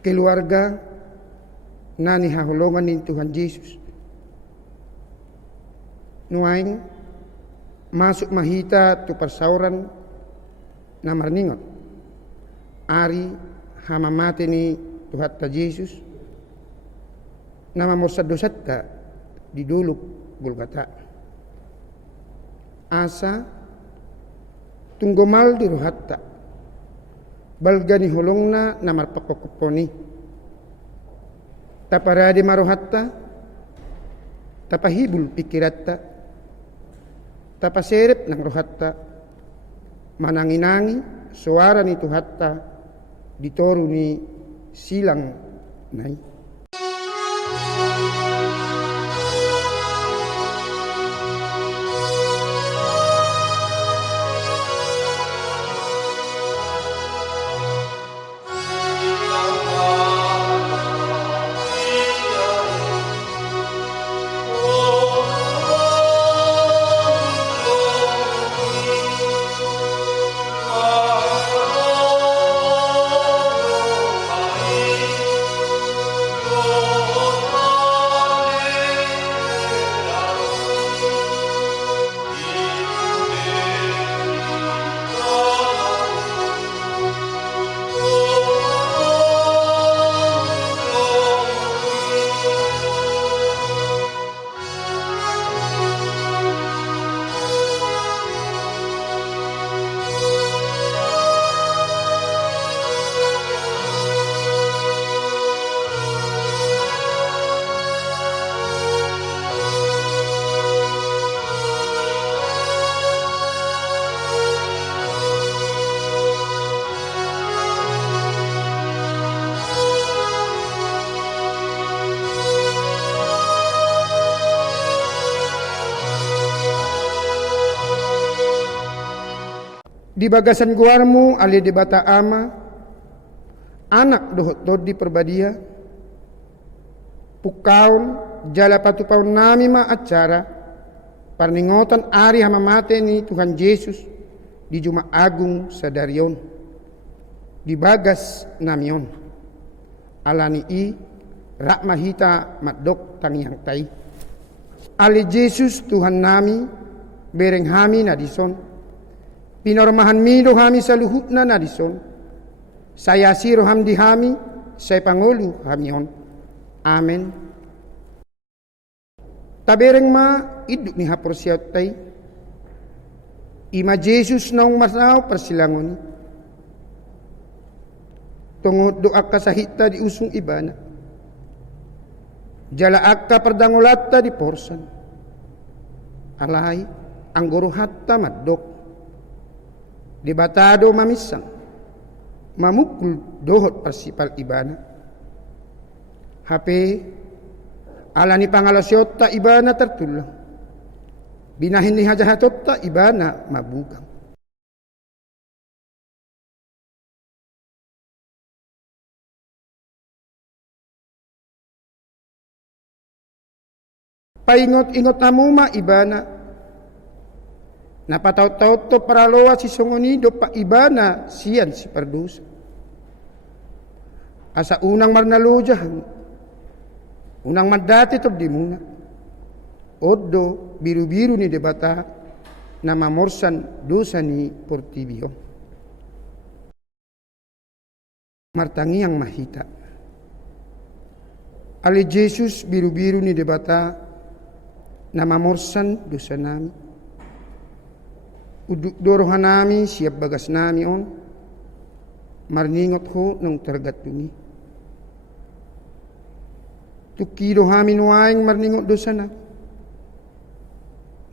keluarga nani hahulongan ni Tuhan Yesus. Nuaing masuk mahita tu persauran na marningot. Ari hamamate ni Tuhan ta Yesus nama morsadosatta di duluk Golgota. Asa tunggomal di ruhatta balgani holongna namar pakokuponi taparade maruhatta tapahibul pikiratta tapaserep nang ruhatta mananginangi suara ni tuhatta ditoru ni silang nai. Di bagasan guarmu ali di bata ama anak dohot di perbadia pukaun jala patupaun nami ma acara parningotan ari hamamate ni Tuhan Yesus di Juma Agung sadarion di bagas namion alani i rak mahita madok tangiang tai ali Yesus Tuhan nami bereng hami nadison pinormahan mido hami saluhutna nadison. Saya siro hamdi hami, saya pangulu hamion. Amen. Tabereng ma iduk ni hapor siyaut tay. Ima Jesus naong masaw persilangoni. Tungod doa kasahita di usung ibana. Jala akka perdangolata di porsan. Alay, anggoro hatta maddok. Di batado mamisang mamukul dohot persipal ibana HP alani pangalasyota ibana tertulang binahin ni hajahatota ibana mabugang paingot-ingot namuma ibana napataw-taw to paraloa si songonido pa ibana siyan si pardusa. Asa unang marnalujahan, unang mandati to di muna. Odo biru-biru ni debata na mamorsan dosa ni Portibio. Martangiang mahita. Ali Jesus biru-biru ni debata na mamorsan dosa nami. Uduk dorohan nami siap bagas nami on marningot ho nang tergatungi tukido hami nuaing marningot dosa na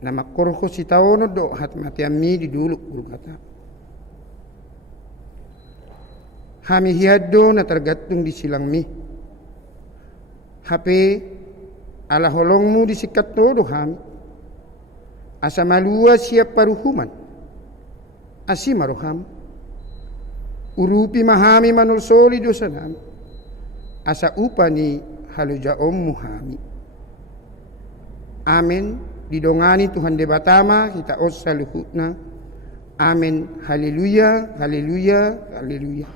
namakorho si taono do hat mati ami di duluk Golgota hami hiado na tergatung di silang mi HP ala holongmu disikat todo hami asa malua siap paruhuman asi maruham urupi mahami manul soli dosa nami asa upani haluja muhami. Amin. Didongani Tuhan debatama kita ossa luhutna. Amin. Haleluya, haleluya, haleluya.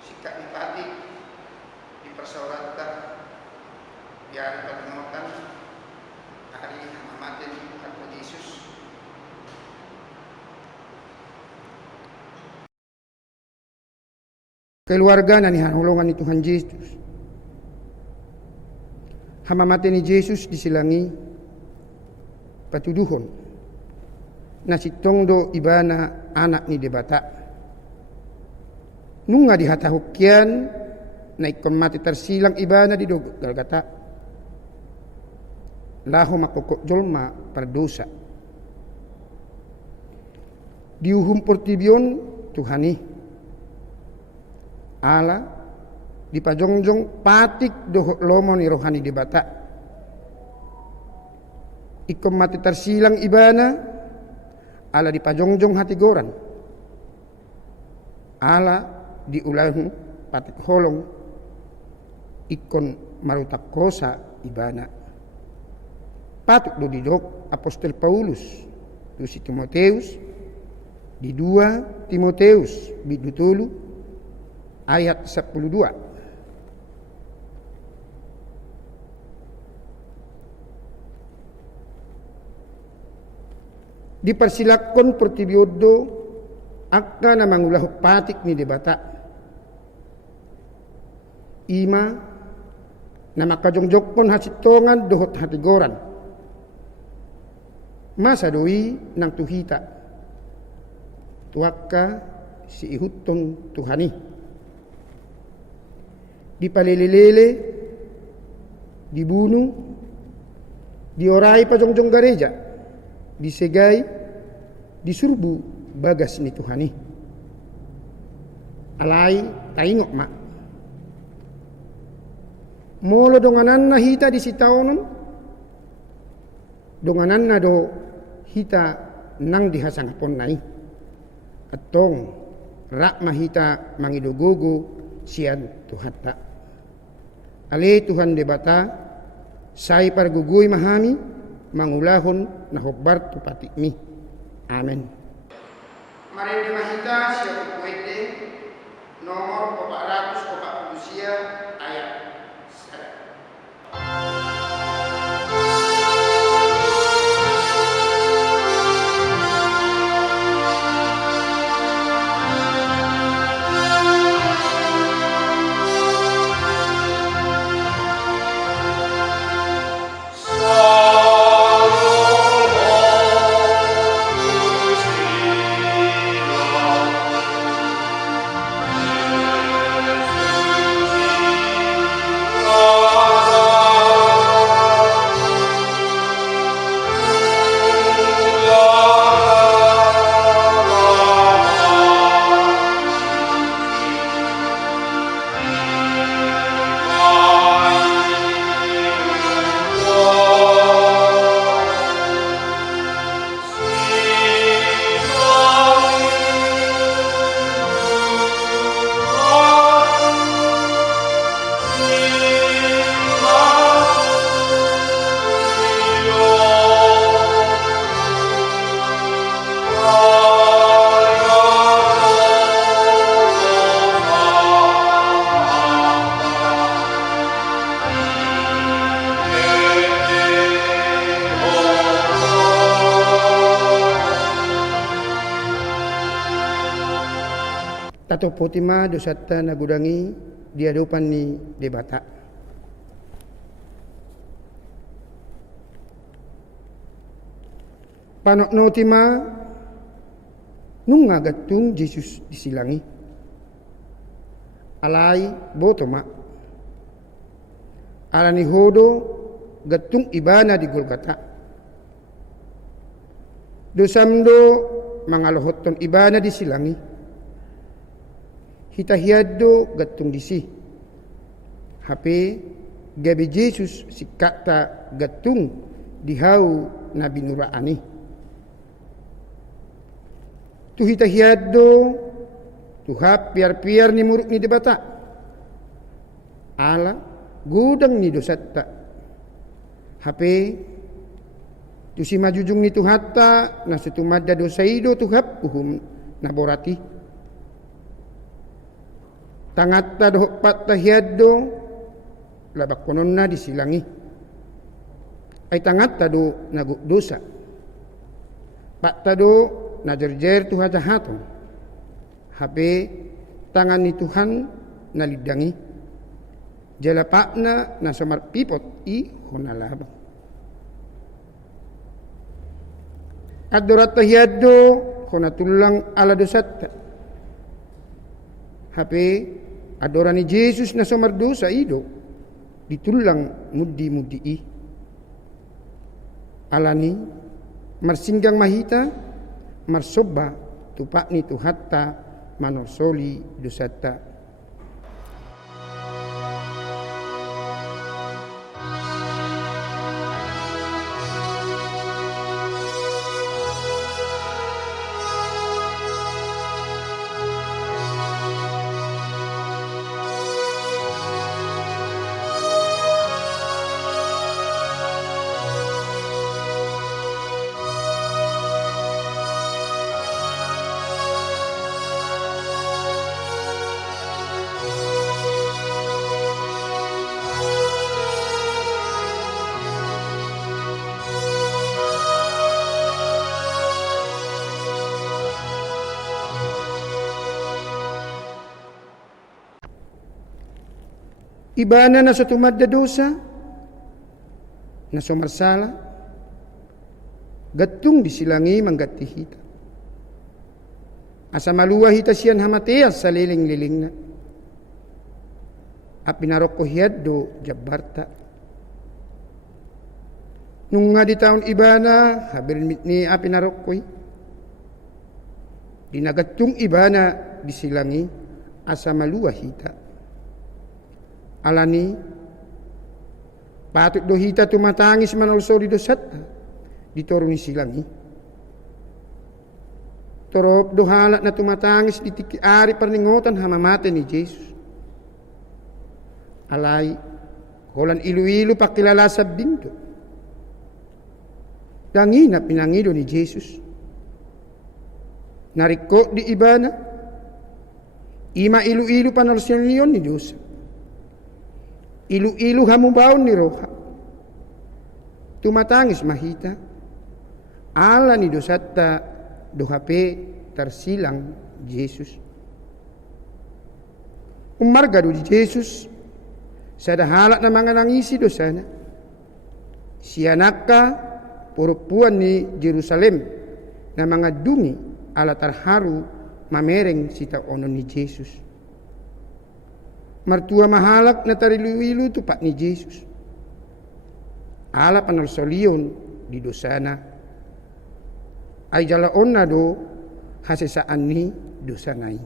Sikap dipati dipersoalkan biar penemukan hari kematian Tuhan Yesus. Keluarga na ni hanulungan ni Tuhan Yesus. Hamamati ni Yesus disilangi patuduhon na si tongdo ibana anak ni debata. Nunga dihatahukyan na ikon mati tersilang ibana di Golgota. Laho makukok jolma perdosa. Diuhum portibion Tuhani. Ala dipajongjong patik dohok lomo ni rohani debata. Ikon mati tersilang ibana. Ala dipajongjong hati goran. Ala diulahu patik holong ikon marutak kosa ibana. Patuk do didok Apostol Paulus do si Timoteus di 2 Timoteus bidutulu ayat 12. Dipersilakan pertibiodo akka na mangulahu patik ni debata. Ima na makajongjokpon hasitongan dohot hatigoran. Masa doi nang tuhita. Tuakka si ihutong Tuhani. Dipalelelele, dibunuh, diorai pajongjong gereja, disegai, disurbu bagas ni Tuhani. Alai taingok mak. Molo donganan na hita di sitaonon, donganan na do hita nang dihasangapon nai. Atong rak mahita mangidogogo sian tuhata. Ale Tuhan debata, say pargugoy mahami, mangulahon na hokbar tupati mi. Amen. Mari di mahita siya puwede, nomor 440 ayat 1. Tato potima dosata nagudangi di hadapan ni debata. Panok notima nunga gatung Yesus disilangi. Alai botoma. Alani hodo gatung ibana di Golgota. Dosamdo mangalohoton ibana disilangi. Hitahiado gatung disi. HP gabi Yesus sikata gatung dihau nabi nuraani. Tu hitahiado tu Tuha piar-piar ni muruk ni debata. Ala gudang ni dosatta. Hape tu si majujung ni tuhata na setumadda dosaido tuhap uhum naborati. Tangatta dohok patta hiaddo labak konon na disilangi. Ay tangatta do naguk dosa. Patta do najerjer tuha jahaton. Hape tangan ni Tuhan nalidangi. Jalapakna na samar pipot i honalaba. Adorat tahiyaddo honatulang ala dosatta. Hape adorani Yesus na samar dosa ido ditulang mudi-mudi i. Alani marsinggang mahita marsoba tupak ni tuhatta manorsoli dosatta. Ibana na sa tumadda dosa, na sumarsala, gattung disilangi manggatihita. Asa maluwa hita siyan hamateas sa liling-liling na. A pinarok ko hiyaddo jabarta. Nung nga di taon ibana, habirin mitni a pinarok ko'y. Dinagattung ibana disilangi, asa maluwa hita. Alani patut do hita tumatangis manalso di dosat ditorong ni silangi. Torop do halat na tumatangis di ari perningotan hamamate ni Jesus. Alay holan ilu-ilu pakilala sa binto. Dangina pinangido ni Jesus. Nariko di ibana. Ima ilu-ilu panalsyon niyon ni Diyos. Ilu-ilu hamubaon ni roha. Tumatangis mahita. Ala ni dosatta dohape tersilang Jesus. Umargado di Jesus. Sada halak na mga nangisi dosana. Siyanaka purupuan ni Jerusalem na mga dumi ala tarharu mamereng sita onon ni Jesus. Martua mahalak na tarilu-ilu tupak ni Jesus. Ala panalsolion di dosana. Ay jalaon na do hasesaan ni dosanay.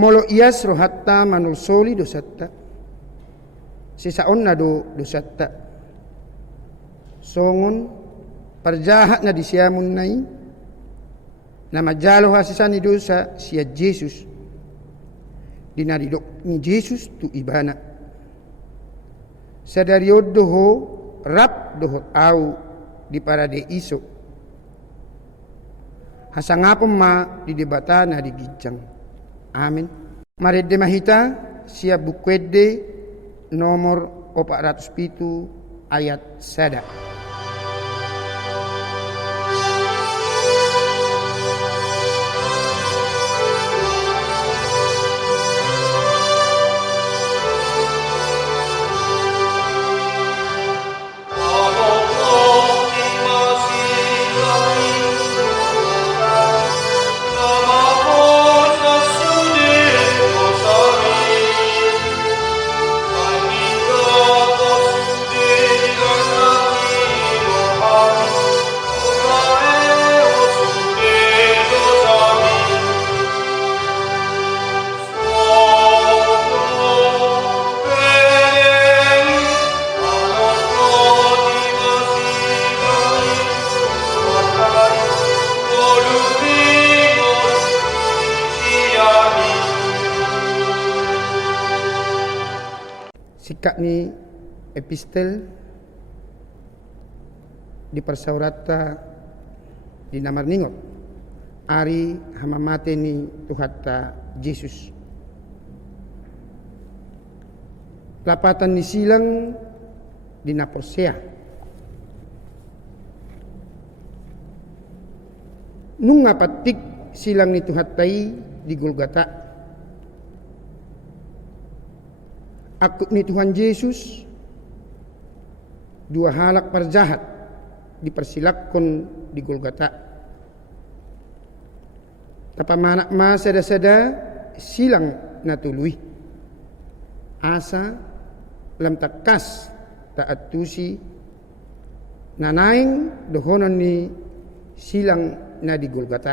Molo iyas rohatta manulsoli dosatta. Sisaon na do dosatta. Songon parjahat na disiamun nai. Na majalo hasisan ni dosa siya Jesus. Dinaridok ni Jesus tu ibana. Sadariod doho rap doho au di paradeiso. Hasangapon ma di debata na di gijang. Amin. Maredde mahita siya bukwede nomor 407 ayat sada. Sika ni epistel di persaurata di namar ningot ari hamamate ni Tuhata Yesus. Lapatan ni silang di Naposea. Nung ngapatik silang ni Tuhatai di Golgota. Akut ni Tuhan Yesus dua halak parjahat dipersilakkan di Golgota. Tapamanak ma sada-sada silang natului. Asa lam takas taat tusi nanaing dohonan ni silang na di Golgota.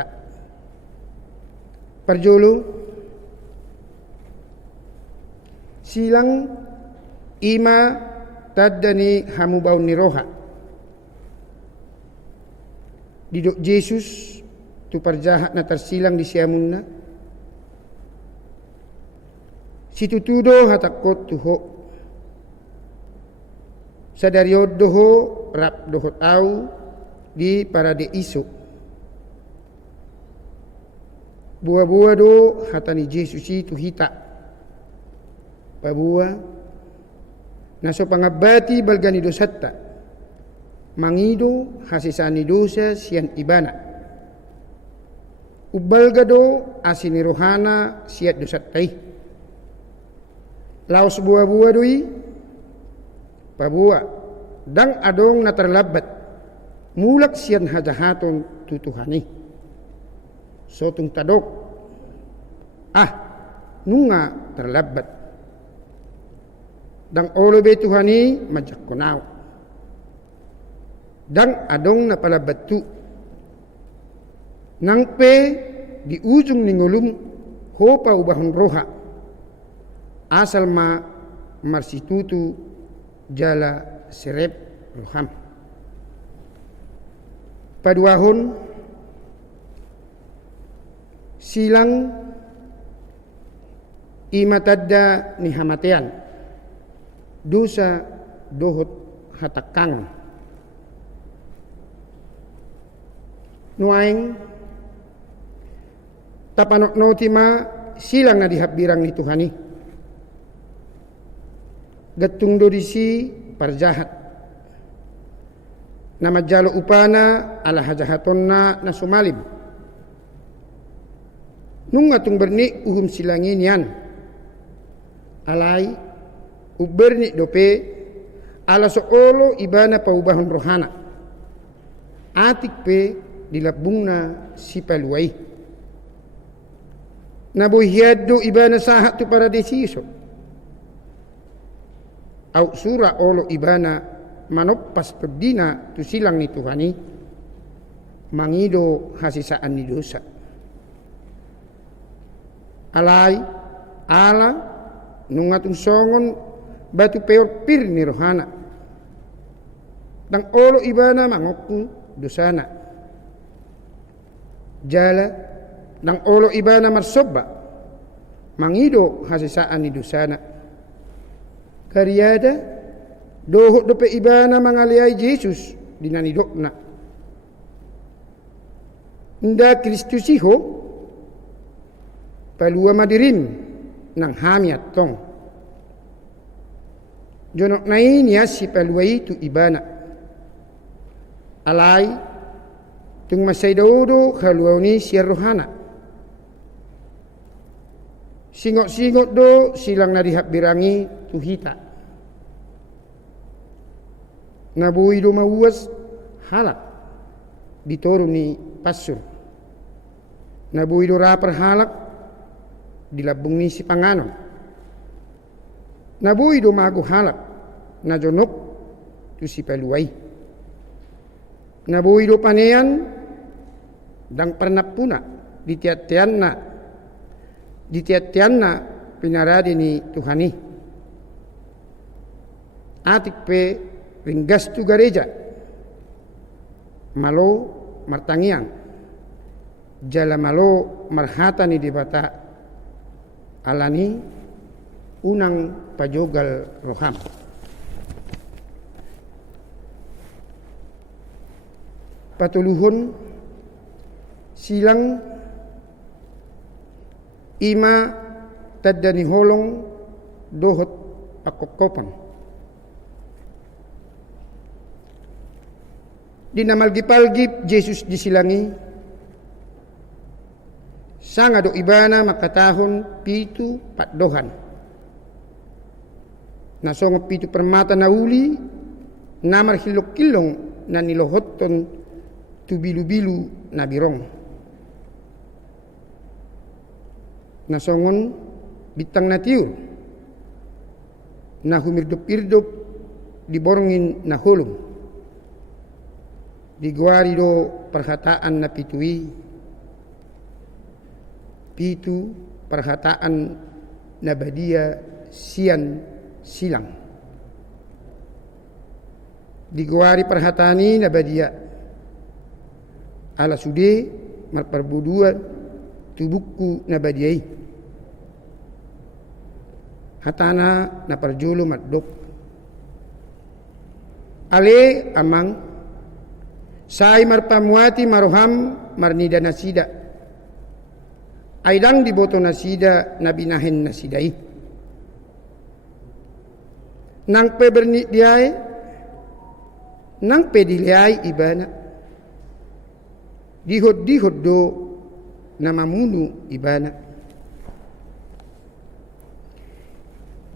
Parjolo silang ima tadda ni hamubaw ni roha. Didok Yesus tu parjahat na tersilang di siamun na. Situtudo hatakot tuho. Sadariod doho rap doho tau di paradeiso. Buah-buah do hatani Yesus itu hita. Pabua naso pangabati balgani dosatta. Mangido hasisani dosa sian ibana. Ubalgado asini rohana siat dosattai. Laos buah-buah doi pabua dang adong na terlabat mulak sian hajahaton tutuhani. Sotung tadok nunga terlabat dang olobe tuhani majak konaw dang adong na palabatu nang pe di ujung ningulum hopa ubahon roha asal ma marsitutu jala serep roham paduahon silang imatadda ni hamatean dosa dohot hatakang nuaing tapanok notima silang na dihabirang ni Tuhani gatung dodisi parjahat na majalo upana ala hajahatonna na sumalib nung atung berni uhum silangin yan alai uberni dope ala soolo ibana paubahon rohana atik pe dilabungna si paluai nabuhiado ibana sahat tu paradisiso au sura olo ibana manoppas perdina tu silang ni Tuhani mangido hasisaan ni dosa alai ala nungatong songon batu peor pir ni rohana dang olo ibana mangokku dosana jala dang olo ibana marsoba mangido hasisaan ni dosana karyada dohok dope ibana mangaliai Yesus dinanidokna nda Kristusiho palua madirim nang hamiat tong jonok nai nias si paluai tu ibana alai tung masay daudo kaluauni siya rohana singot-singot do silang narihap birangi tu hita nabuhi do mawas halak ditoro ni pasur nabuhi do rapar halak dilabung ni si panganon nabuhi do mago halak na jonok tu si paluai nabuhi do panean dang pernapuna ditiat-tian na pinaradi ni Tuhani atik pe ringgas tu gareja malo martangiang jala malo marhata ni dibata alani unang pajogal roham. Patuluhon silang ima tadani holong dohot pakokopan. Dinamalgipalgip Jesus disilangi sanga do ibana makatahon pitu patdohan. Nasongop pitu permata na uli namar hilok-kilong na nilohoton tu bilu-bilu na birong. Nasongon bitang na tiur na humirdop-irdop diborongin na hulong. Diguari do perkataan na pitui. Pitu perkataan na badia sian silang. Diguari perhataani na badia ala sude marperbuduan tubuku na badiai. Hatana na parjolo matdok. Ale amang sai marpamuati maroham marnida nasida. Aidang diboto nasida nabinahen nasidai. Nang peberni diay nang pediliay ibana. Dihod-dihod do na mamunu ibana.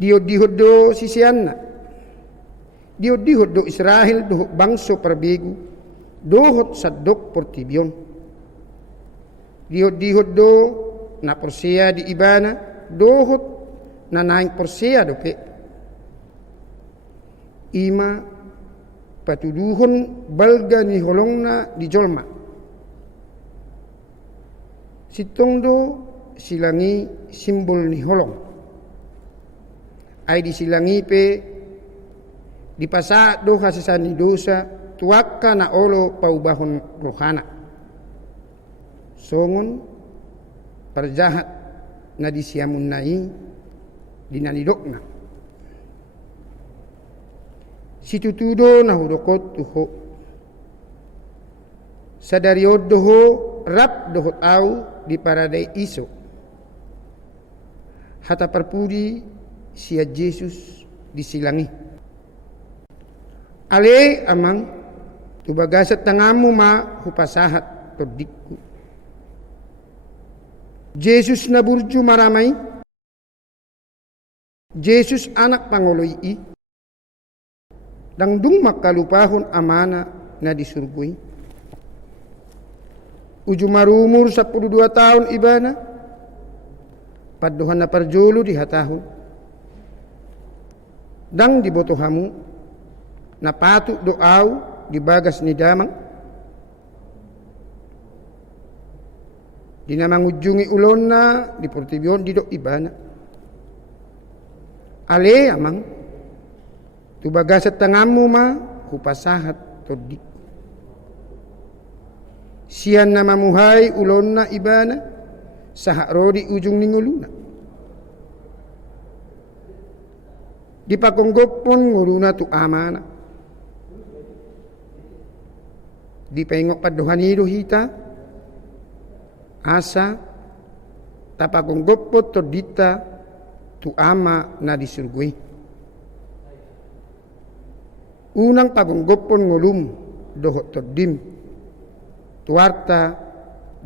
Dihod-dihod do sisianna. Dihod-dihod do Israel do bangso perbegu. Dohot sadok portibyon. Dihod-dihod do na porsia di ibana. Dohot na naing porsia do pe. Ima patuduhon balga ni holongna di jolma. Sitongdo silangi simbol ni holong. Ay disilangi pe dipasa do hasasani dosa tuwaka na olo paubahon rohana. Songon parjahat na disiamun nai dinanidokna. Situtudo na hudokot tuho. Sadariod doho rap dohot au di paradai iso. Hata parpudi sia Jesus disilangi. Ale amang tubagasat tangamu ma hupasahat todikku. Jesus na burju maramay. Jesus anak pangoloy i. Dangdung makalupahon amana na disurgoy. Uju marumur 12 tahun ibana. Paduhan na parjolo di hatahon. Dang dibotohamu na patu doaw di bagas ni damang. Dinamangujungi ulon na di portibyon di do ibana. Ale amang tu bagasat tangamu ma hupasahat todik. Sian na mamuhay ulon na ibana sa rodi ujung ninguluna. Di pakonggopon nguluna tu amana. Di pengok paduhanido hita asa tapakonggopot todita tu ama na disurgui. Unang pakonggopon ngulum dohot todim. Tuarta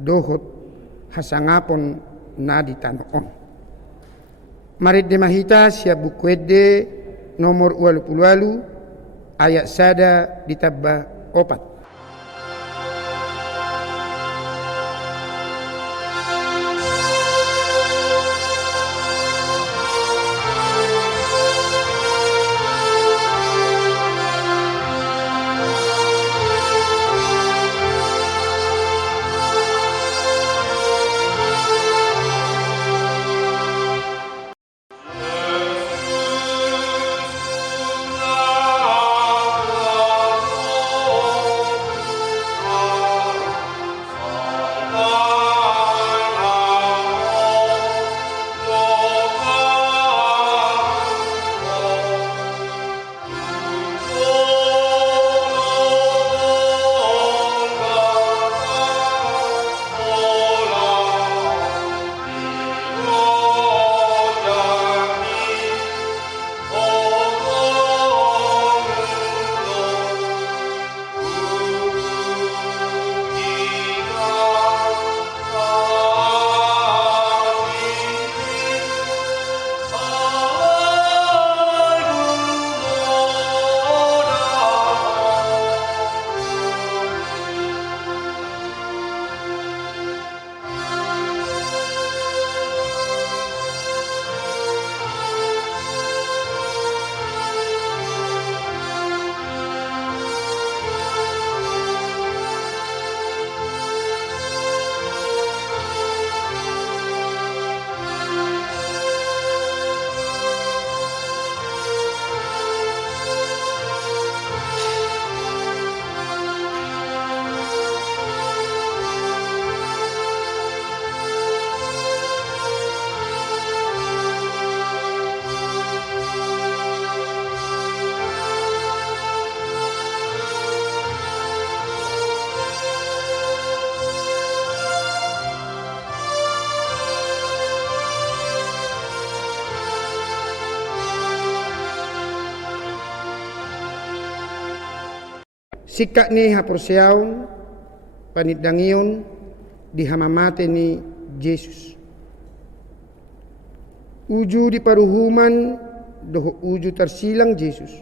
dohot hasangapon na ditanoon. Marid de mahita siya bukwede nomor 28 ayat sada ditaba 4. Sikak ni haporseaon panitdangion di hamamate ni Yesus. Uju di paruhuman doho uju tersilang Yesus.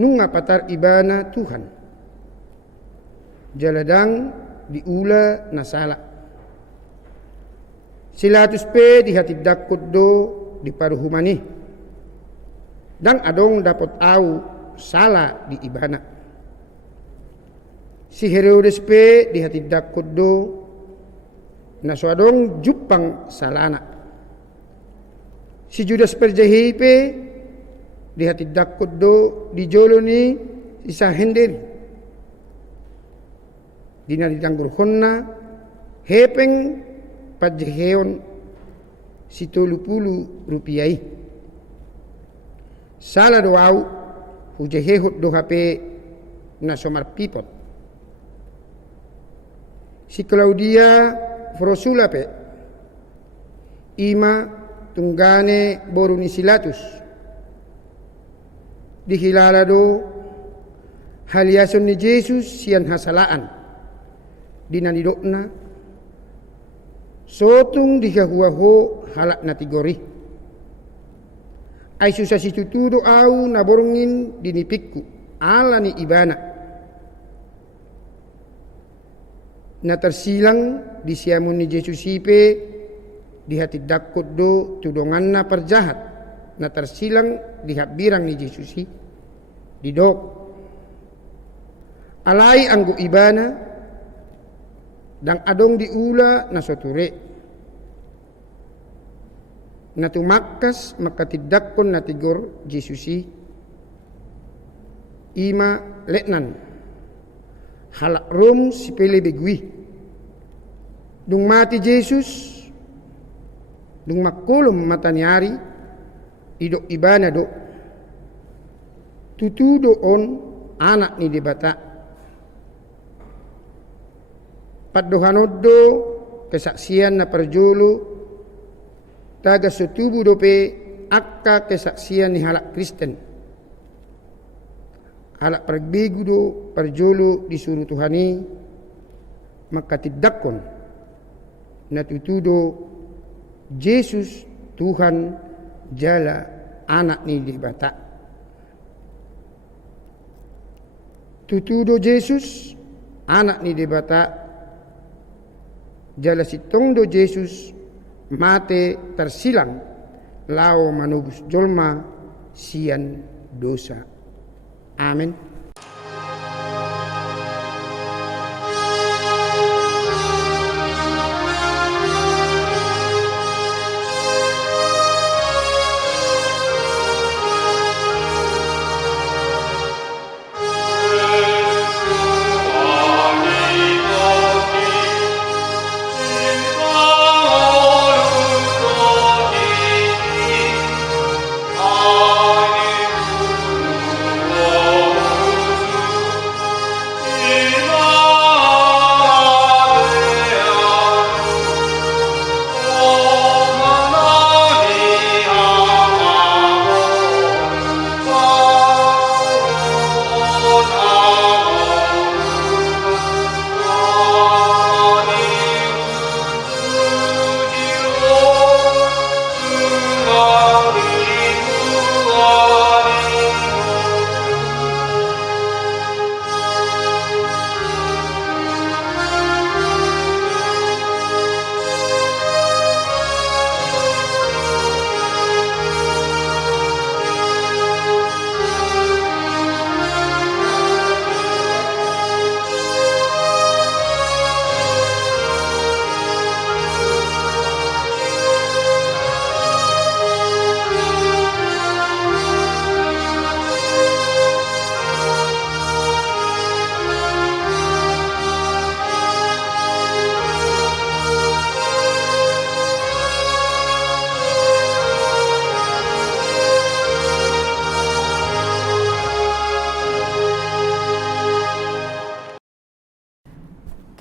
Nunga patar ibana Tuhan. Jaladang diula nasala. Silatus pe di hati dakut do di paruhumani. Dan adong dapat au salah di ibana. Si Herodes pe di hati dakut do naso adong jupang salana. Si Judas perjahi pe di hati dakut do di jolo ni isa henderi. Dina di tanggur honna hepeng pajeheon si 30 rupiah. Salah do au hujehehut do hape nasomar pipot. Si Claudia Frosula pe ima tunggane boru ni silatus dihilala do haliason ni Yesus sian hasalaan dinanidokna sotung dihahuaho halak natigori ai susah situtudo au naborongin dinipikku ala ni ibana na tersilang di siamun ni Yesus ipe di hati dakut do tudonganna perjahat na tersilang di habirang ni Yesus di dok alai anggo ibana dang adong diula na soture na tumakkas makatidakkon na tigor Yesus ima letnan halak rom si pele begui dung mati Yesus dung makolom matanyari idok ibana do tutudo on anak ni debata paddohanoddo kesaksian na perjolo taga setubu dope akka kesaksian ni halak Kristen halak perbegu do perjolo disuruh Tuhani maka tidakon na tutudo Yesus Tuhan jala anak ni dibata tutudo Yesus anak ni dibata jala sitong do Yesus mate tersilang lao manubus jolma sian dosa. Amin.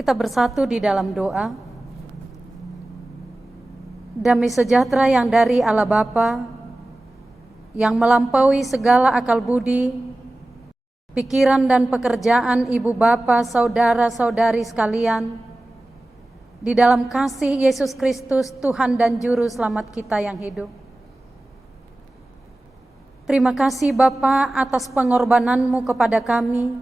Kita bersatu di dalam doa. Damai sejahtera yang dari Allah Bapa, yang melampaui segala akal budi, pikiran dan pekerjaan ibu bapa, saudara-saudari sekalian, di dalam kasih Yesus Kristus, Tuhan dan Juru Selamat kita yang hidup. Terima kasih Bapa atas pengorbanan-Mu kepada kami,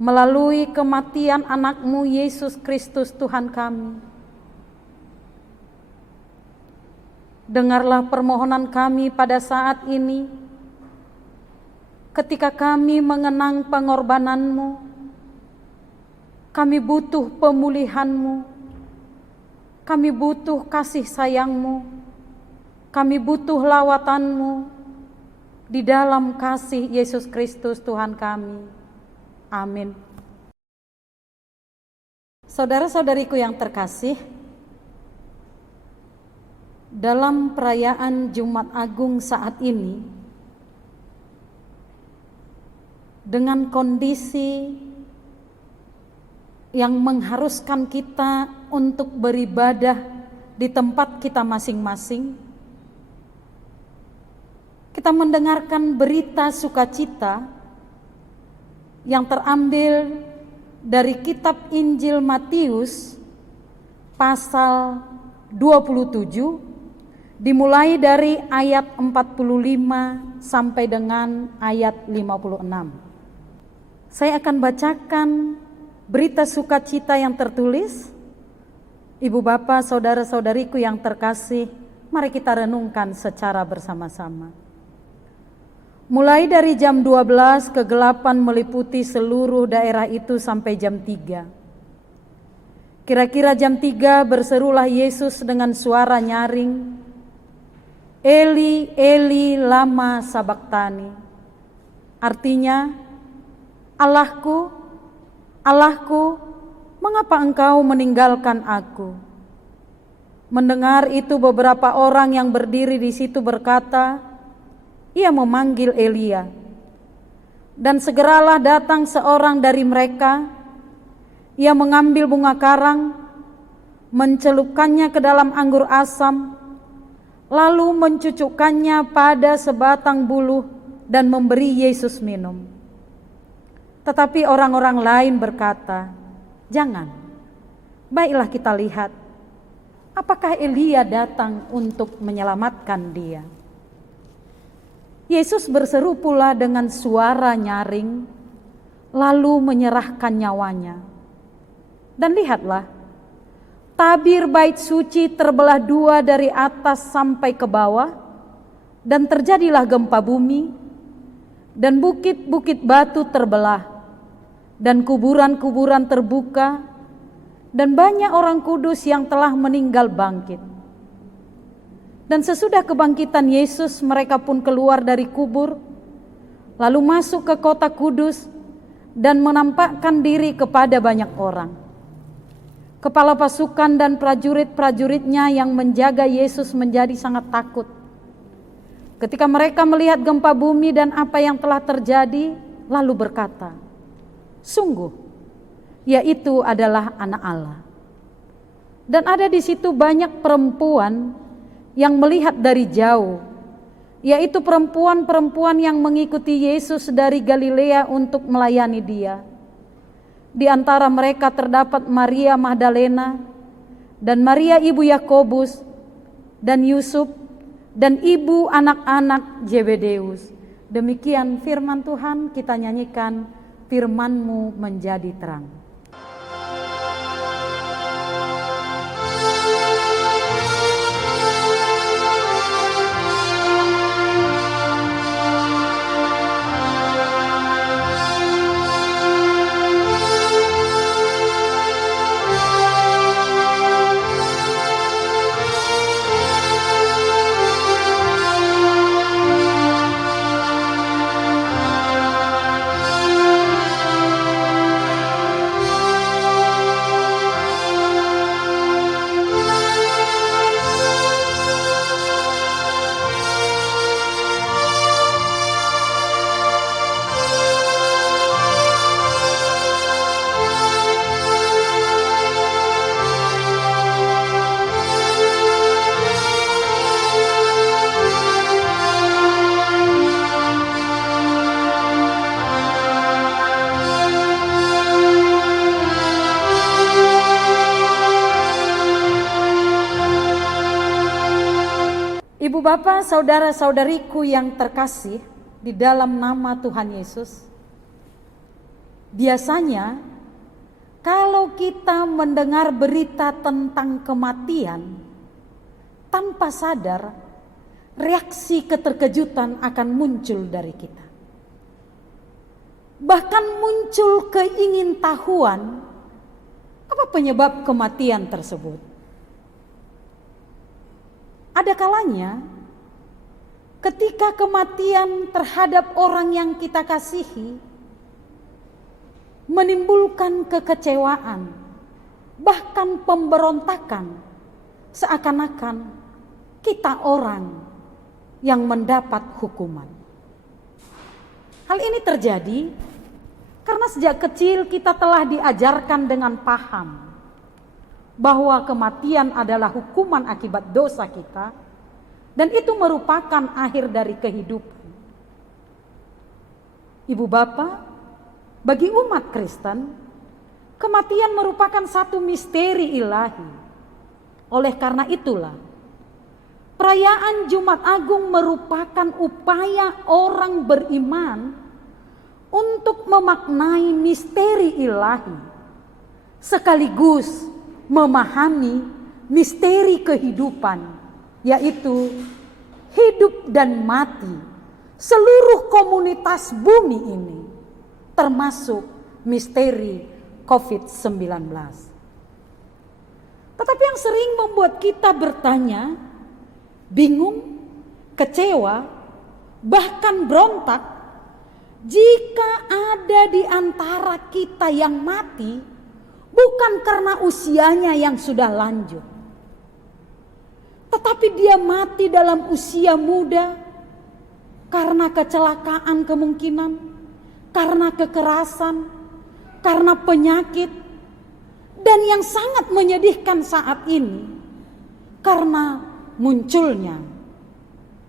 melalui kematian anak-Mu Yesus Kristus Tuhan kami. Dengarlah permohonan kami pada saat ini, ketika kami mengenang pengorbanan-Mu. Kami butuh pemulihan-Mu, kami butuh kasih sayang-Mu, kami butuh lawatan-Mu di dalam kasih Yesus Kristus Tuhan kami. Amin. Saudara-saudariku yang terkasih, dalam perayaan Jumat Agung saat ini, dengan kondisi yang mengharuskan kita untuk beribadah di tempat kita masing-masing, kita mendengarkan berita sukacita yang terambil dari kitab Injil Matius pasal 27, dimulai dari ayat 45 sampai dengan ayat 56. Saya akan bacakan berita sukacita yang tertulis. Ibu bapak, saudara-saudariku yang terkasih, mari kita renungkan secara bersama-sama. Mulai dari jam 12 kegelapan meliputi seluruh daerah itu sampai jam 3. Kira-kira jam 3 berserulah Yesus dengan suara nyaring, Eli, Eli, lama sabachthani. Artinya, Allahku, Allahku, mengapa engkau meninggalkan aku? Mendengar itu beberapa orang yang berdiri di situ berkata, ia memanggil Elia. Dan segeralah datang seorang dari mereka, ia mengambil bunga karang, mencelupkannya ke dalam anggur asam, lalu mencucukkannya pada sebatang buluh dan memberi Yesus minum. Tetapi orang-orang lain berkata, jangan, baiklah kita lihat, apakah Elia datang untuk menyelamatkan dia. Yesus berseru pula dengan suara nyaring, lalu menyerahkan nyawanya. Dan lihatlah, tabir bait suci terbelah dua dari atas sampai ke bawah, dan terjadilah gempa bumi, dan bukit-bukit batu terbelah, dan kuburan-kuburan terbuka, dan banyak orang kudus yang telah meninggal bangkit. Dan sesudah kebangkitan Yesus, mereka pun keluar dari kubur, lalu masuk ke kota kudus, dan menampakkan diri kepada banyak orang. Kepala pasukan dan prajurit-prajuritnya yang menjaga Yesus menjadi sangat takut. Ketika mereka melihat gempa bumi dan apa yang telah terjadi, lalu berkata, sungguh, yaitu adalah Anak Allah. Dan ada di situ banyak perempuan yang melihat dari jauh, yaitu perempuan-perempuan yang mengikuti Yesus dari Galilea untuk melayani Dia. Di antara mereka terdapat Maria Magdalena dan Maria ibu Yakobus dan Yusuf dan ibu anak-anak Zebedeus. Demikian firman Tuhan, kita nyanyikan firman-Mu menjadi terang. Ibu bapak, saudara-saudariku yang terkasih di dalam nama Tuhan Yesus, biasanya kalau kita mendengar berita tentang kematian, tanpa sadar reaksi keterkejutan akan muncul dari kita. Bahkan muncul keingintahuan apa penyebab kematian tersebut. Ada kalanya ketika kematian terhadap orang yang kita kasihi menimbulkan kekecewaan, bahkan pemberontakan, seakan-akan kita orang yang mendapat hukuman. Hal ini terjadi karena sejak kecil kita telah diajarkan dengan paham bahwa kematian adalah hukuman akibat dosa kita, dan itu merupakan akhir dari kehidupan. Ibu bapak, bagi umat Kristen, kematian merupakan satu misteri ilahi. Oleh karena itulah, perayaan Jumat Agung merupakan upaya orang beriman untuk memaknai misteri ilahi, sekaligus memahami misteri kehidupan, yaitu hidup dan mati seluruh komunitas bumi ini, termasuk misteri COVID-19. Tetapi yang sering membuat kita bertanya, bingung, kecewa, bahkan berontak, jika ada di antara kita yang mati, bukan karena usianya yang sudah lanjut, tetapi dia mati dalam usia muda, karena kecelakaan kemungkinan, karena kekerasan, karena penyakit, dan yang sangat menyedihkan saat ini, karena munculnya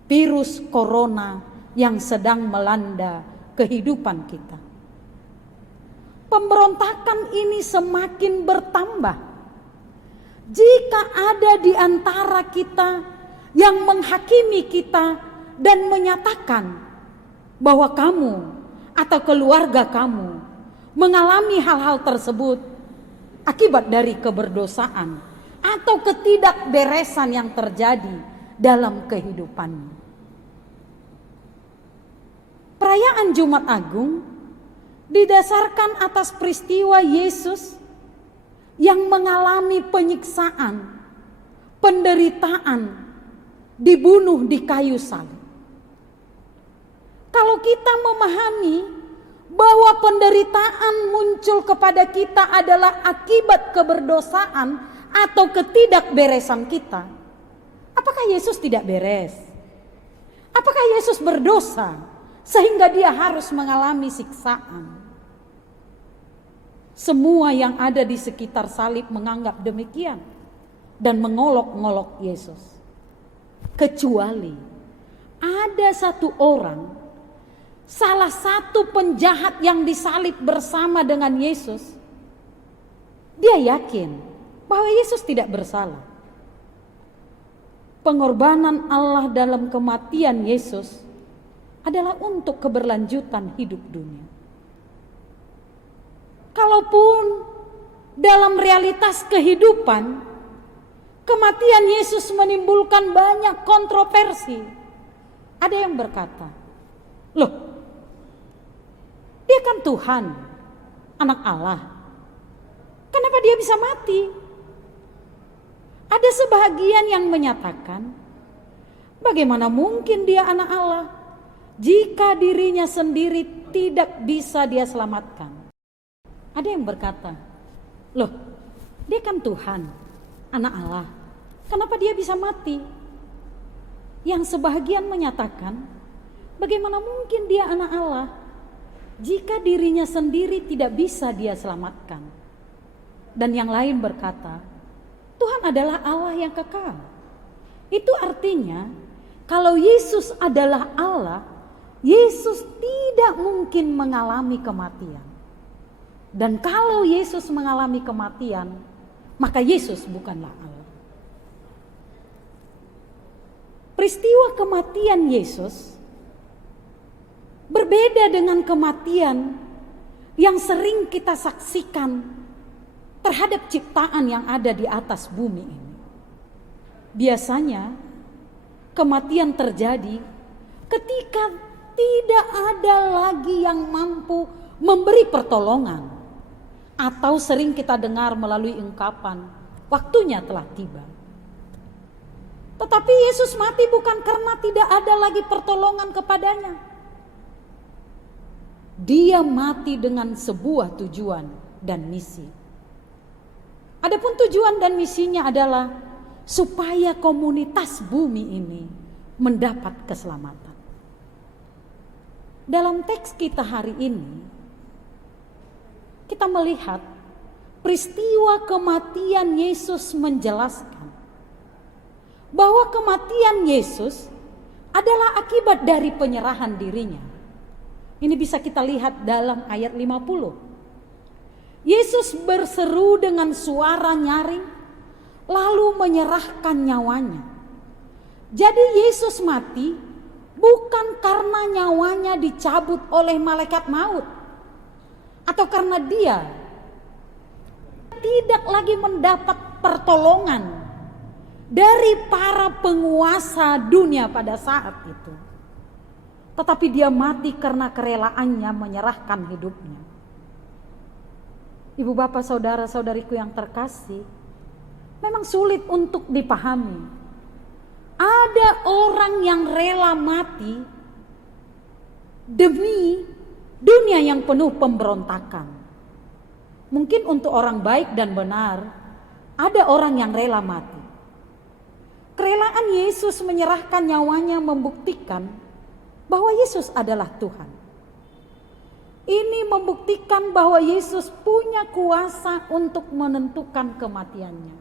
virus corona yang sedang melanda kehidupan kita. Pemberontakan ini semakin bertambah jika ada di antara kita yang menghakimi kita dan menyatakan bahwa kamu atau keluarga kamu mengalami hal-hal tersebut akibat dari keberdosaan atau ketidakberesan yang terjadi dalam kehidupanmu. Perayaan Jumat Agung didasarkan atas peristiwa Yesus yang mengalami penyiksaan, penderitaan, dibunuh di kayu salib. Kalau kita memahami bahwa penderitaan muncul kepada kita adalah akibat keberdosaan atau ketidakberesan kita, apakah Yesus tidak beres? Apakah Yesus berdosa sehingga dia harus mengalami siksaan? Semua yang ada di sekitar salib menganggap demikian dan mengolok-ngolok Yesus. Kecuali ada satu orang, salah satu penjahat yang disalib bersama dengan Yesus. Dia yakin bahwa Yesus tidak bersalah. Pengorbanan Allah dalam kematian Yesus adalah untuk keberlanjutan hidup dunia. Kalaupun dalam realitas kehidupan kematian Yesus menimbulkan banyak kontroversi, ada yang berkata, loh, dia kan Tuhan, anak Allah, kenapa dia bisa mati? Ada sebahagian yang menyatakan, bagaimana mungkin dia anak Allah jika dirinya sendiri tidak bisa dia selamatkan? Ada yang berkata, loh, dia kan Tuhan, anak Allah, kenapa dia bisa mati? Yang sebahagian menyatakan, bagaimana mungkin dia anak Allah jika dirinya sendiri tidak bisa dia selamatkan? Dan yang lain berkata, Tuhan adalah Allah yang kekal. Itu artinya, kalau Yesus adalah Allah, Yesus tidak mungkin mengalami kematian. Dan kalau Yesus mengalami kematian, maka Yesus bukanlah Allah. peristiwa kematian Yesus berbeda dengan kematian yang sering kita saksikan terhadap ciptaan yang ada di atas bumi ini. Biasanya kematian terjadi ketika tidak ada lagi yang mampu memberi pertolongan, atau sering kita dengar melalui ungkapan waktunya telah tiba. Tetapi Yesus mati bukan karena tidak ada lagi pertolongan kepadanya. Dia mati dengan sebuah tujuan dan misi. Adapun tujuan dan misinya adalah supaya komunitas bumi ini mendapat keselamatan. Dalam teks kita hari ini, kita melihat peristiwa kematian Yesus menjelaskan bahwa kematian Yesus adalah akibat dari penyerahan dirinya. Ini bisa kita lihat dalam ayat 50. Yesus berseru dengan suara nyaring, lalu menyerahkan nyawanya. Jadi Yesus mati bukan karena nyawanya dicabut oleh malaikat maut, atau karena dia tidak lagi mendapat pertolongan dari para penguasa dunia pada saat itu. Tetapi dia mati karena kerelaannya menyerahkan hidupnya. Ibu bapak saudara-saudariku yang terkasih, memang sulit untuk dipahami. Ada orang yang rela mati demi dunia yang penuh pemberontakan. Mungkin untuk orang baik dan benar, ada orang yang rela mati. Kerelaan Yesus menyerahkan nyawanya membuktikan bahwa Yesus adalah Tuhan. Ini membuktikan bahwa Yesus punya kuasa untuk menentukan kematiannya.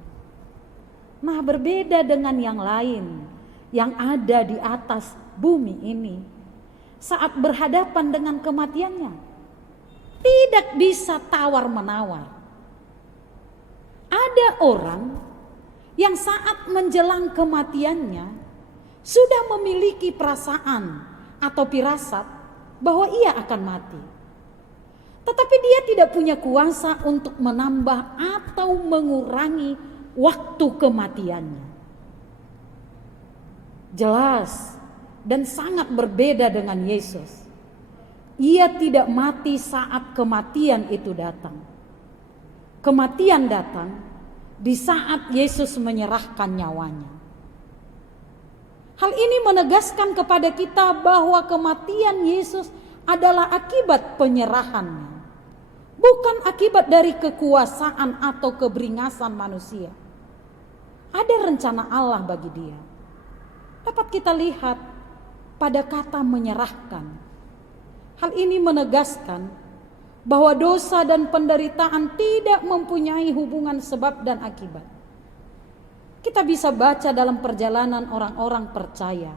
Nah, berbeda dengan yang lain yang ada di atas bumi ini, saat berhadapan dengan kematiannya, tidak bisa tawar-menawar. Ada orang yang saat menjelang kematiannya sudah memiliki perasaan atau firasat bahwa ia akan mati. Tetapi dia tidak punya kuasa untuk menambah atau mengurangi waktu kematiannya. Jelas dan sangat berbeda dengan Yesus. Ia tidak mati saat kematian itu datang. Kematian datang di saat Yesus menyerahkan nyawanya. Hal ini menegaskan kepada kita bahwa kematian Yesus adalah akibat penyerahannya, bukan akibat dari kekuasaan atau keberingasan manusia. Ada rencana Allah bagi dia. Dapat kita lihat pada kata menyerahkan. Hal ini menegaskan bahwa dosa dan penderitaan tidak mempunyai hubungan sebab dan akibat. Kita bisa baca dalam perjalanan orang-orang percaya,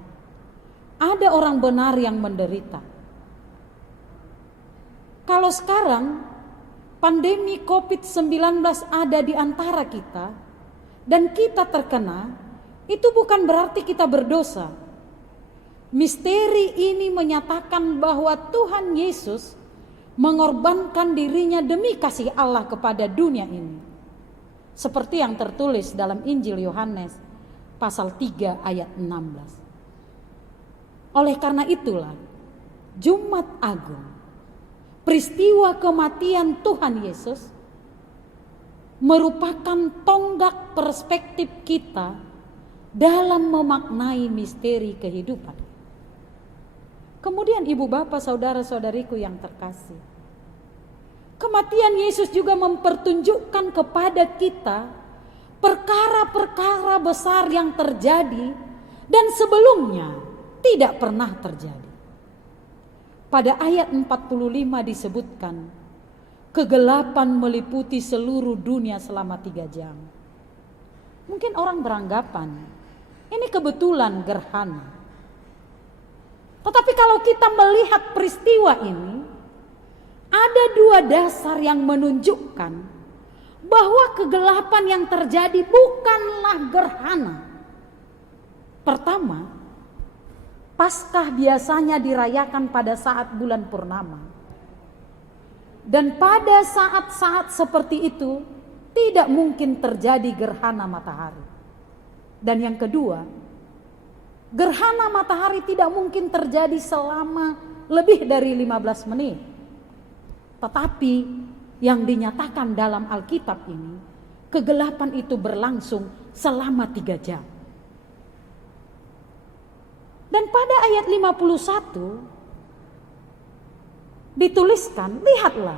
ada orang benar yang menderita. Kalau sekarang pandemi COVID-19 ada di antara kita dan kita terkena, itu bukan berarti kita berdosa. Misteri ini menyatakan bahwa Tuhan Yesus mengorbankan dirinya demi kasih Allah kepada dunia ini. Seperti yang tertulis dalam Injil Yohanes pasal 3 ayat 16. Oleh karena itulah Jumat Agung, peristiwa kematian Tuhan Yesus, merupakan tonggak perspektif kita dalam memaknai misteri kehidupan. Kemudian ibu bapak saudara-saudariku yang terkasih, kematian Yesus juga mempertunjukkan kepada kita perkara-perkara besar yang terjadi dan sebelumnya tidak pernah terjadi. Pada ayat 45 disebutkan, kegelapan meliputi seluruh dunia selama 3 jam. Mungkin orang beranggapan ini kebetulan gerhana. Tetapi kalau kita melihat peristiwa ini, ada 2 dasar yang menunjukkan bahwa kegelapan yang terjadi bukanlah gerhana. Pertama, Paskah biasanya dirayakan pada saat bulan purnama. Dan pada saat-saat seperti itu tidak mungkin terjadi gerhana matahari. Dan yang kedua, gerhana matahari tidak mungkin terjadi selama lebih dari 15 menit. Tetapi yang dinyatakan dalam Alkitab ini, kegelapan itu berlangsung selama 3 jam. Dan pada ayat 51 dituliskan, lihatlah,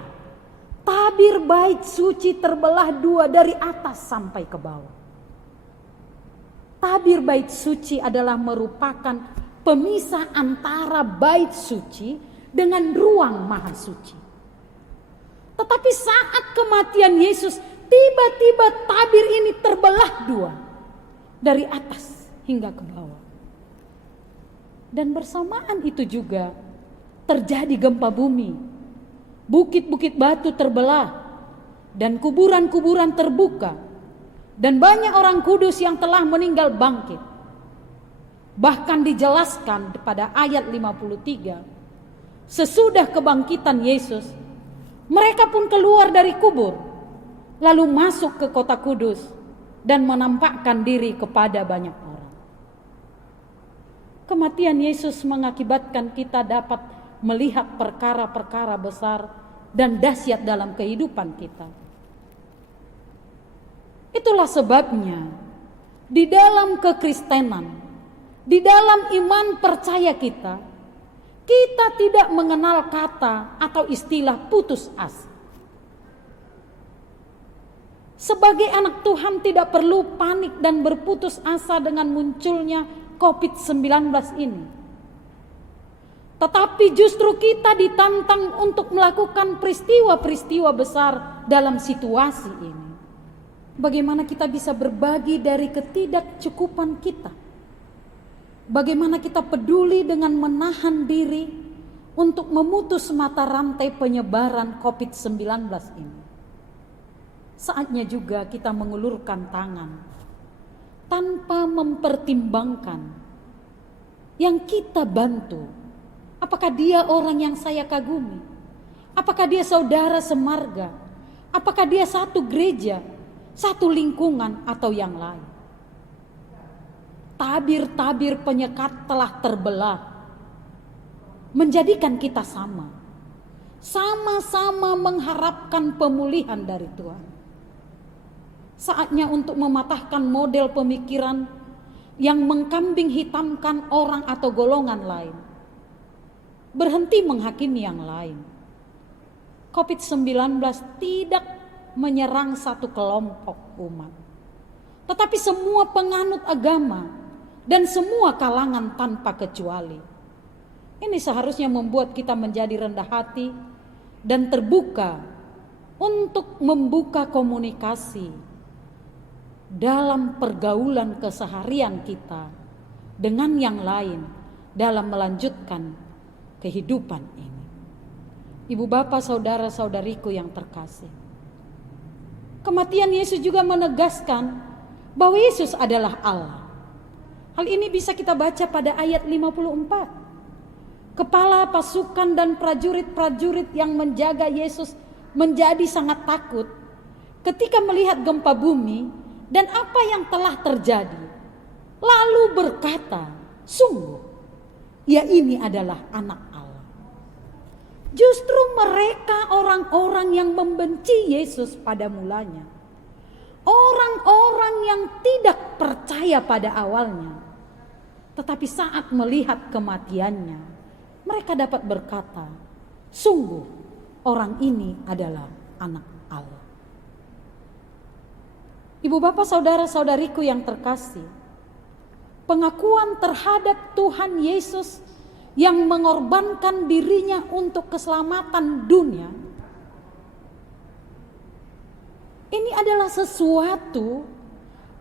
tabir bait suci terbelah 2 dari atas sampai ke bawah. Tabir bait suci adalah merupakan pemisah antara bait suci dengan ruang maha suci. Tetapi saat kematian Yesus, tiba-tiba tabir ini terbelah 2 dari atas hingga ke bawah. Dan bersamaan itu juga terjadi gempa bumi. Bukit-bukit batu terbelah dan kuburan-kuburan terbuka. Dan banyak orang kudus yang telah meninggal bangkit. Bahkan dijelaskan pada ayat 53, sesudah kebangkitan Yesus, mereka pun keluar dari kubur, lalu masuk ke kota kudus dan menampakkan diri kepada banyak orang. Kematian Yesus mengakibatkan kita dapat melihat perkara-perkara besar dan dahsyat dalam kehidupan kita. Itulah sebabnya di dalam kekristenan, di dalam iman percaya kita, kita tidak mengenal kata atau istilah putus asa. Sebagai anak Tuhan tidak perlu panik dan berputus asa dengan munculnya COVID-19 ini. Tetapi justru kita ditantang untuk melakukan peristiwa-peristiwa besar dalam situasi ini. Bagaimana kita bisa berbagi dari ketidakcukupan kita? Bagaimana kita peduli dengan menahan diri untuk memutus mata rantai penyebaran COVID-19 ini? Saatnya juga kita mengulurkan tangan tanpa mempertimbangkan yang kita bantu. Apakah dia orang yang saya kagumi? Apakah dia saudara semarga? Apakah dia satu gereja, satu lingkungan, atau yang lain? Tabir-tabir penyekat telah terbelah, menjadikan kita sama-sama mengharapkan pemulihan dari Tuhan. Saatnya untuk mematahkan model pemikiran yang mengkambing hitamkan orang atau golongan lain. Berhenti menghakimi yang lain. COVID-19 tidak menyerang satu kelompok umat, tetapi semua penganut agama dan semua kalangan tanpa kecuali. Ini seharusnya membuat kita menjadi rendah hati dan terbuka untuk membuka komunikasi dalam pergaulan keseharian kita dengan yang lain dalam melanjutkan kehidupan ini. Ibu bapak, saudara-saudariku yang terkasih, kematian Yesus juga menegaskan bahwa Yesus adalah Allah. Hal ini bisa kita baca pada ayat 54. Kepala pasukan dan prajurit-prajurit yang menjaga Yesus menjadi sangat takut ketika melihat gempa bumi dan apa yang telah terjadi, lalu berkata, sungguh, ya ini adalah anak Allah. Justru mereka orang-orang yang membenci Yesus pada mulanya, orang-orang yang tidak percaya pada awalnya, tetapi saat melihat kematiannya, mereka dapat berkata, sungguh orang ini adalah anak Allah. Ibu bapak, saudara-saudariku yang terkasih, pengakuan terhadap Tuhan Yesus yang mengorbankan dirinya untuk keselamatan dunia, ini adalah sesuatu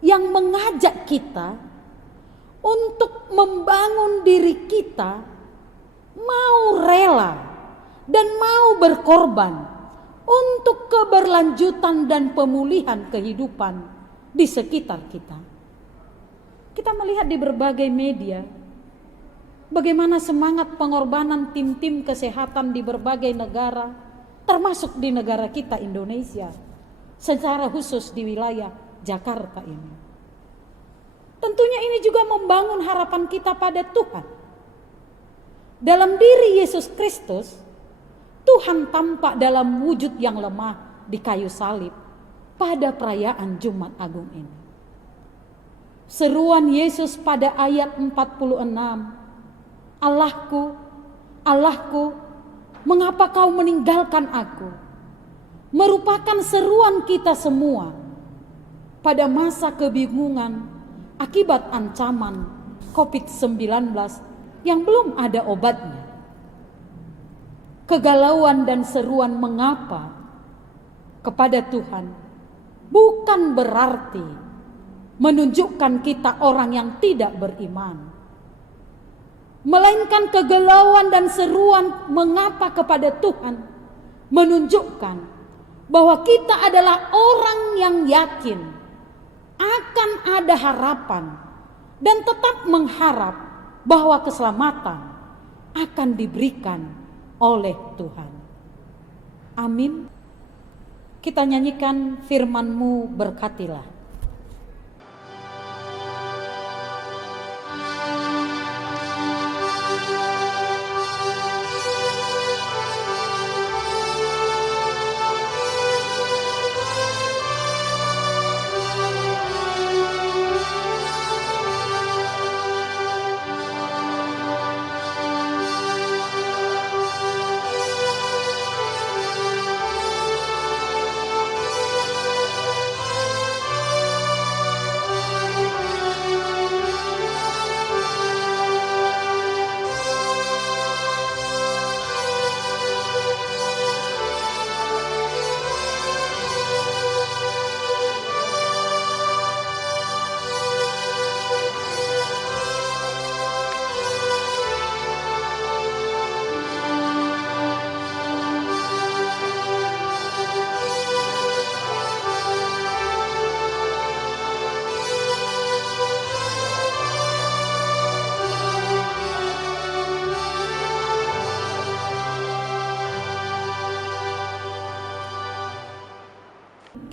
yang mengajak kita untuk membangun diri kita mau rela dan mau berkorban untuk keberlanjutan dan pemulihan kehidupan di sekitar kita. Kita melihat di berbagai media bagaimana semangat pengorbanan tim-tim kesehatan di berbagai negara, termasuk di negara kita Indonesia, secara khusus di wilayah Jakarta ini. Tentunya ini juga membangun harapan kita pada Tuhan. Dalam diri Yesus Kristus, Tuhan tampak dalam wujud yang lemah di kayu salib pada perayaan Jumat Agung ini. Seruan Yesus pada ayat 46, Allahku, Allahku, mengapa kau meninggalkan aku? Merupakan seruan kita semua pada masa kebingungan akibat ancaman COVID-19 yang belum ada obatnya. Kegalauan dan seruan mengapa kepada Tuhan bukan berarti menunjukkan kita orang yang tidak beriman, melainkan kegalauan dan seruan mengapa kepada Tuhan menunjukkan bahwa kita adalah orang yang yakin akan ada harapan dan tetap mengharap bahwa keselamatan akan diberikan oleh Tuhan. Amin. Kita nyanyikan firman-Mu, berkatilah.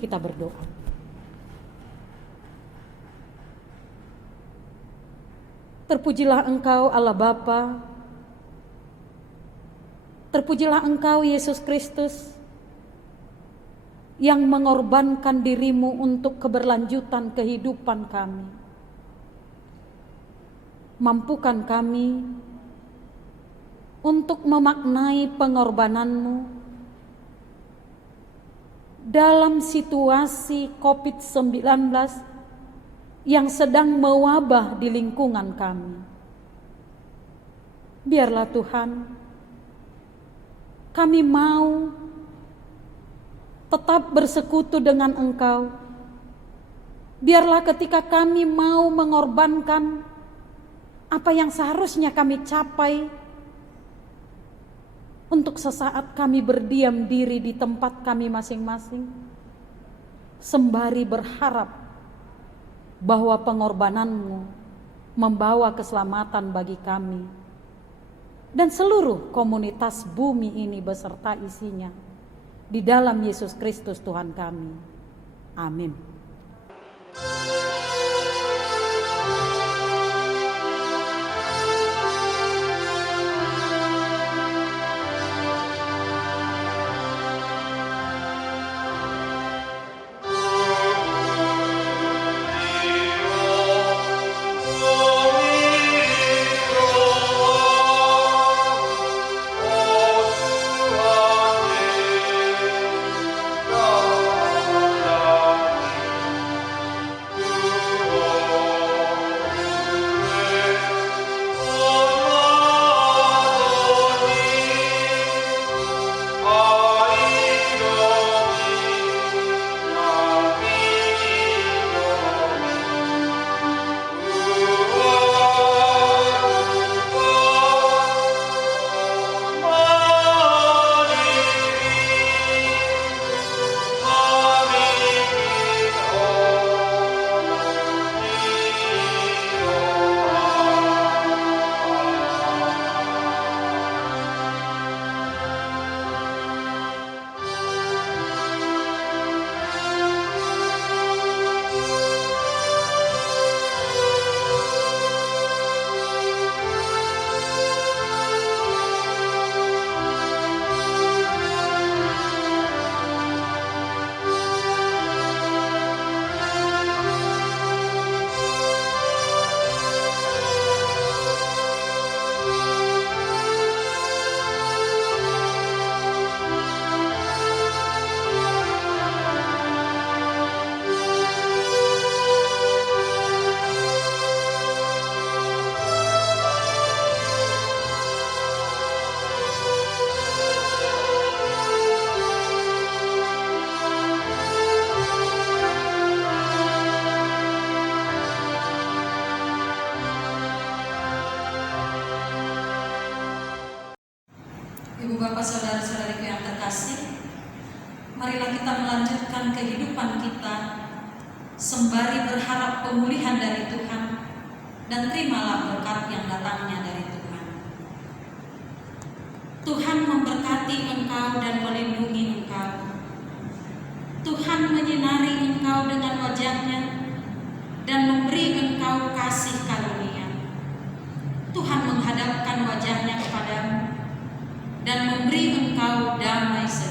Kita berdoa. Terpujilah Engkau Allah Bapa, terpujilah Engkau Yesus Kristus yang mengorbankan dirimu untuk keberlanjutan kehidupan kami. Mampukan kami untuk memaknai pengorbananmu dalam situasi COVID-19 yang sedang mewabah di lingkungan kami. Biarlah Tuhan, kami mau tetap bersekutu dengan Engkau. Biarlah ketika kami mau mengorbankan apa yang seharusnya kami capai, untuk sesaat kami berdiam diri di tempat kami masing-masing, sembari berharap bahwa pengorbanan-Mu membawa keselamatan bagi kami dan seluruh komunitas bumi ini beserta isinya, di dalam Yesus Kristus Tuhan kami. Amin. Bapak saudara-saudariku yang terkasih, marilah kita melanjutkan kehidupan kita sembari berharap pemulihan dari Tuhan, dan terimalah berkat yang datangnya dari Tuhan. Tuhan memberkati engkau dan melindungi engkau. Tuhan menyinari engkau dengan wajah-Nya dan memberi engkau kasih karunia. Tuhan menghadapkan wajah-Nya kepadamu dan memberi engkau damai sejahtera.